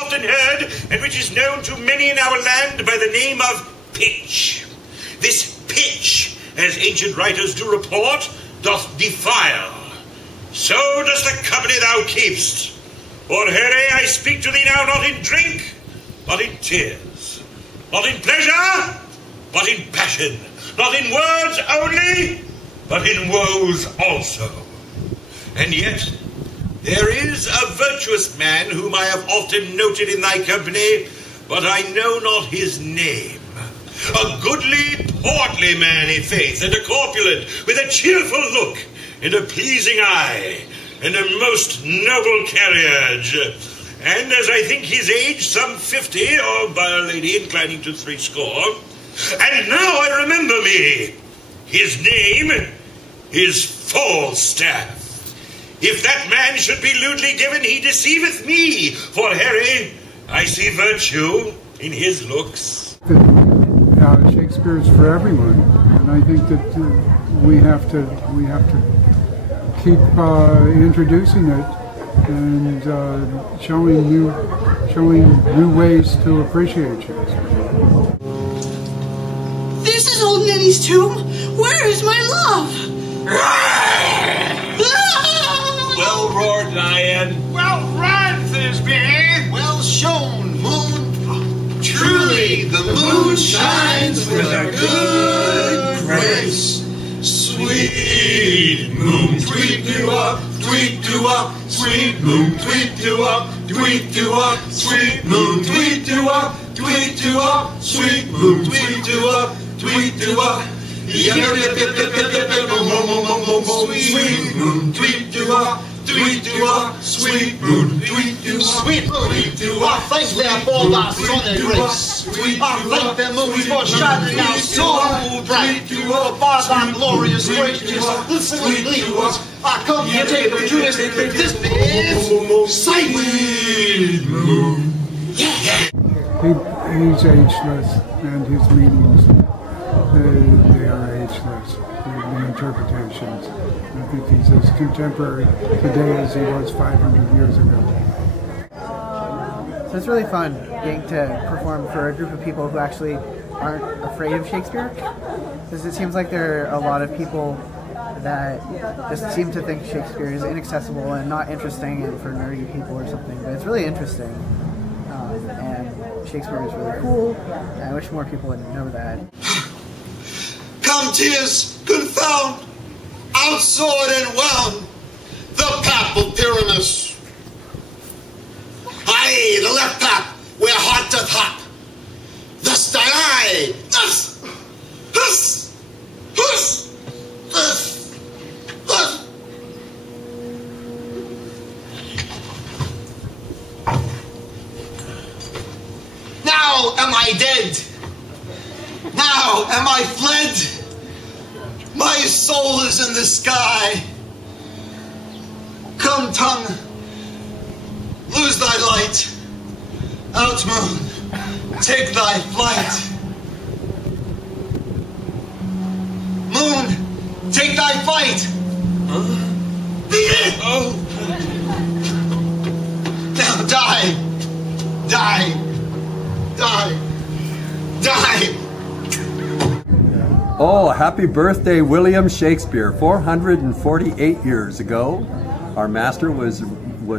often heard, and which is known to many in our land by the name of pitch. This pitch, as ancient writers do report, doth defile. So does the company thou keepst. For, Harry, I speak to thee now not in drink, but in tears, not in pleasure, but in passion, not in words only, but in woes also. And yet, there is a virtuous man whom I have often noted in thy company, but I know not his name. A goodly, portly man, in faith, and a corpulent, with a cheerful look, and a pleasing eye, and a most noble carriage. And as I think his age, some 50, or by a lady inclining to 80. And now I remember me. His name is Falstaff. If that man should be lewdly given, he deceiveth me. For, Harry, I see virtue in his looks. Shakespeare is for everyone, and I think that we have to keep introducing it and showing new ways to appreciate Shakespeare. This is old Neddy's tomb. Where is my love? Well roared, Diane. Well run, Thisbe. Well shown, moon. Truly, the moon shines with a good grace. Sweet moon, tweet do up, tweet do up. Sweet moon, tweet do up, tweet do up. Sweet moon, tweet do up, tweet do up. Sweet moon, tweet do up, tweet do up. Sweet moon, tweet do up. Tweet do up, sweet moon, tweet do up, sweet moon, tweet do up. Thank thee for thy sun and grace. I thank the moon for shining now so bright. By thy glorious grace, listen to thee. I come to take the truest. This is sight. Sweet moon. He's ageless, and his meanings, they are ageless. The interpretations. I think he's as contemporary today as he was 500 years ago. So it's really fun getting to perform for a group of people who actually aren't afraid of Shakespeare. Because it seems like there are a lot of people that just seem to think Shakespeare is inaccessible and not interesting and for nerdy people or something. But it's really interesting. And Shakespeare is really cool. And I wish more people would know that. Come, tears, confound, outsword and wound, the pap of Pyramus. Aye, the left pap, where heart doth hop. Thus thine eye, thus, thus, thus, thus, thus. Now am I dead. Now am I fled. My soul is in the sky. Come, tongue, lose thy light. Out, moon, take thy flight. Moon, take thy fight. Oh. Now die, die, die, die. Oh, happy birthday, William Shakespeare. 448 years ago, our master was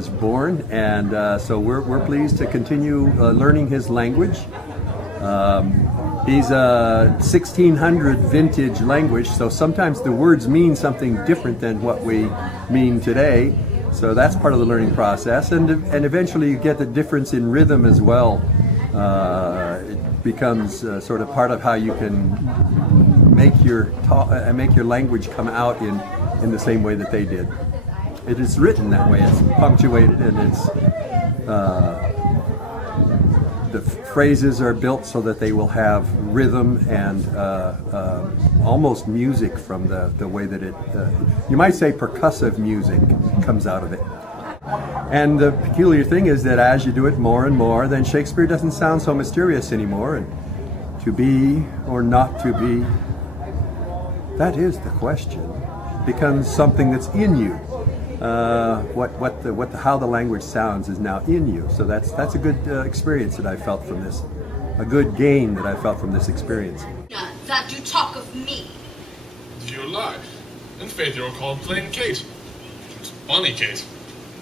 born, and so we're pleased to continue learning his language. He's a 1600 vintage language, so sometimes the words mean something different than what we mean today. So that's part of the learning process, and eventually you get the difference in rhythm as well. It becomes sort of part of how you can make your language come out in the same way that they did. It is written that way. It's punctuated, and it's the phrases are built so that they will have rhythm and almost music from the way that it. You might say percussive music comes out of it. And the peculiar thing is that as you do it more and more, then Shakespeare doesn't sound so mysterious anymore. And to be or not to be, that is the question. It becomes something that's in you. how the language sounds is now in you. So that's a good experience that I felt from this, a good gain that I felt from this experience. That you talk of me. You lie. In faith, you're called plain Kate. Bonnie Kate.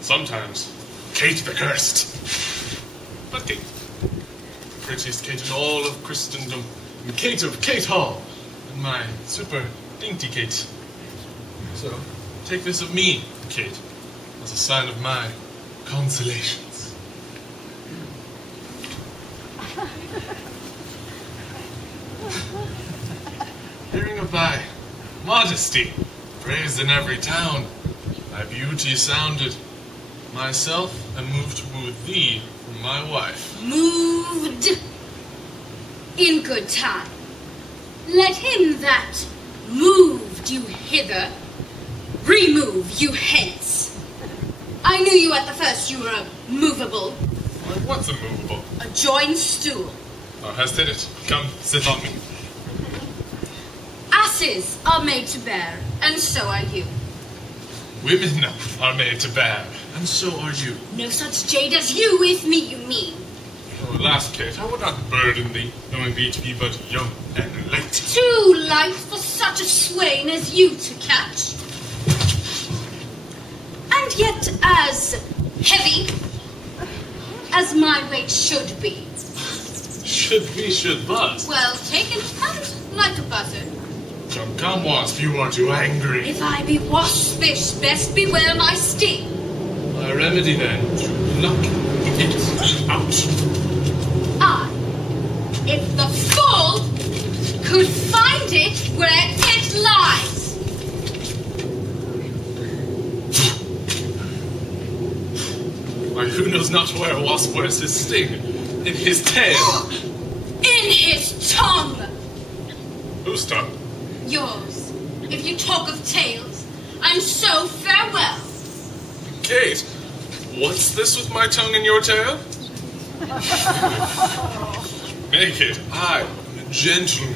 Sometimes Kate the Cursed. But Kate, prettiest Kate in all of Christendom, and Kate of Kate Hall, and my super dainty Kate. So, take this of me, Kate, as a sign of my consolations. Hearing of thy modesty, praised in every town, thy beauty sounded, myself am moved to woo thee from my wife. Moved in good time. Let him that moved you hither remove you hence. I knew you at the first, you were movable. What's a movable? A joined stool. Thou hast hit it. Come, sit on me. Asses are made to bear, and so are you. Women are made to bear, and so are you. No such jade as you with me, you mean. Oh, alas, Kate, I would not burden thee, knowing thee to be but young and light. Too light for such a swain as you to catch. And yet as heavy as my weight should be. Should be, should but. Well taken, and like a buzzard. Come, come, wasp, you are too angry. If I be waspish, best beware my sting. My remedy then, to pluck it out. I, if the fool could find it where it lies. Why, who knows not where a wasp wears his sting? In his tail. In his tongue. Whose tongue? Yours. If you talk of tails, and so farewell. Kate, what's this with my tongue in your tail? Naked, I am a gentleman.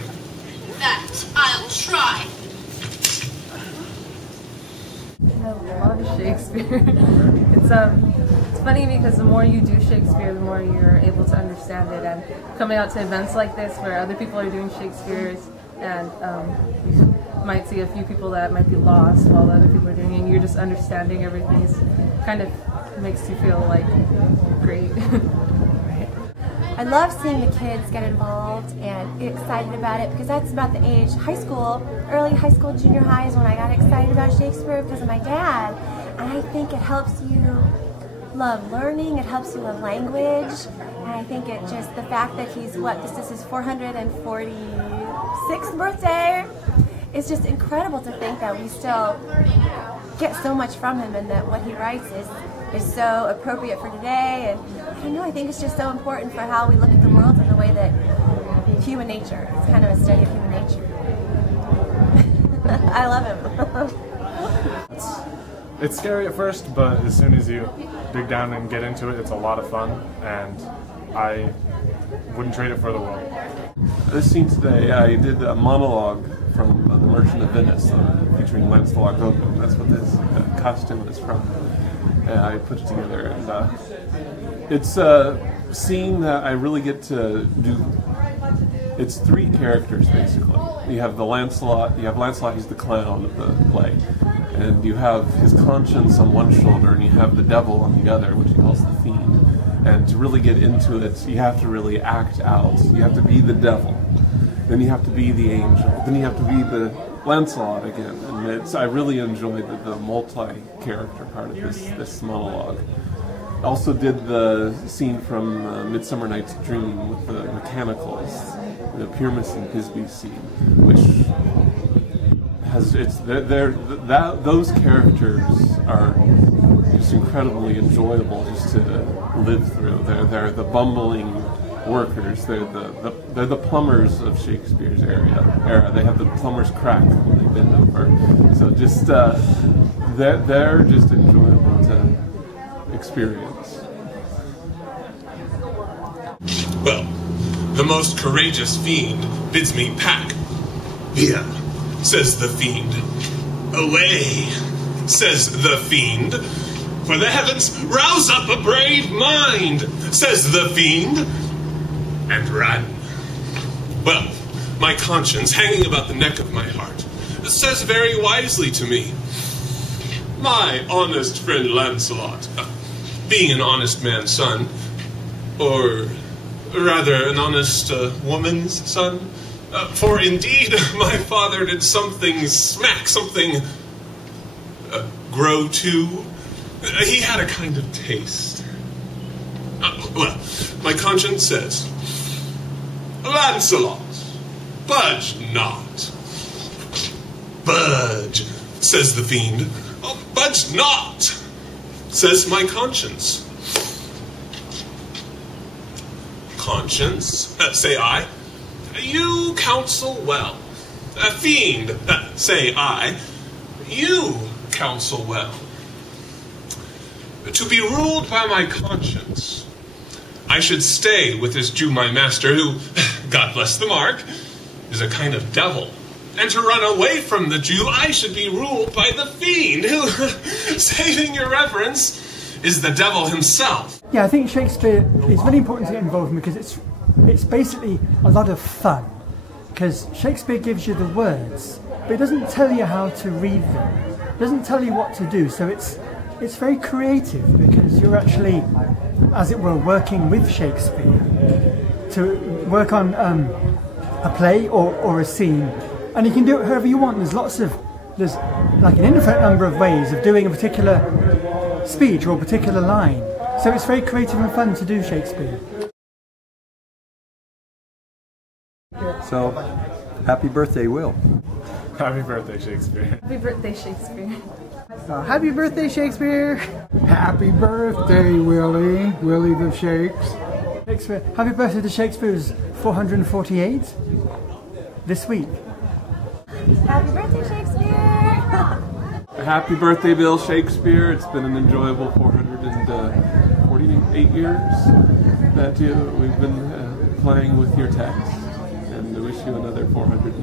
That I'll try. I love Shakespeare. It's funny because the more you do Shakespeare, the more you're able to understand it. And coming out to events like this where other people are doing Shakespeare's, and you might see a few people that might be lost while other people are doing it, and you're just understanding everything. It kind of makes you feel like great. I love seeing the kids get involved and get excited about it because that's about the age, high school, early high school, junior high is when I got excited about Shakespeare because of my dad. And I think it helps you love learning, it helps you love language, and I think it just, the fact that he's, this is his 446th birthday, it's just incredible to think that we still get so much from him and that what he writes is so appropriate for today. And I don't know, I think it's just so important for how we look at the world and the way that human nature, it's kind of a study of human nature. I love him. It's scary at first, but as soon as you dig down and get into it, it's a lot of fun, and I wouldn't trade it for the world. This scene today, I did a monologue from The Merchant of Venice featuring Lancelot Gogol. That's what this costume is from. I put it together, and it's a scene that I really get to do. It's three characters basically. You have Lancelot, he's the clown of the play, and you have his conscience on one shoulder, and you have the devil on the other, which he calls the fiend. And to really get into it, you have to really act out. You have to be the devil, then you have to be the angel, then you have to be the Lancelot again. And I really enjoyed the multi-character part of this monologue. I also did the scene from Midsummer Night's Dream with the mechanicals, the Pyramus and Thisbe scene, which has those characters are just incredibly enjoyable just to live through. They're the bumbling workers. They're the plumbers of Shakespeare's era. They have the plumber's crack when they bend over. So just they're just enjoyable to experience. Well, the most courageous fiend bids me pack. Here, says the fiend. Away, says the fiend. For the heavens, rouse up a brave mind, says the fiend, and run. Well, my conscience, hanging about the neck of my heart, says very wisely to me, my honest friend Lancelot, being an honest man's son, or rather an honest woman's son, for indeed my father did something smack, something grow too. He had a kind of taste. Well, my conscience says, Lancelot, budge not. Budge, says the fiend. Oh, budge not, says my conscience. Conscience, say I, you counsel well. Fiend, say I, you counsel well. To be ruled by my conscience, I should stay with this Jew my master, who, God bless the mark, is a kind of devil. And to run away from the Jew, I should be ruled by the fiend, who, saving your reverence, is the devil himself. Yeah, I think Shakespeare is very important to get involved in because it's basically a lot of fun. Because Shakespeare gives you the words, but it doesn't tell you how to read them. It doesn't tell you what to do, so it's very creative because you're actually, as it were, working with Shakespeare to work on a play or a scene, and you can do it however you want. There's like an infinite number of ways of doing a particular speech or a particular line, so it's very creative and fun to do Shakespeare. So, happy birthday, Will. Happy birthday, Shakespeare. Happy birthday, Shakespeare. Happy birthday, Shakespeare! Happy birthday, Willie. Willie the Shakes. Shakespeare. Happy birthday to Shakespeare's 448 this week. Happy birthday, Shakespeare! Happy birthday, Bill Shakespeare. It's been an enjoyable 448 years that we've been playing with your text. And I wish you another 400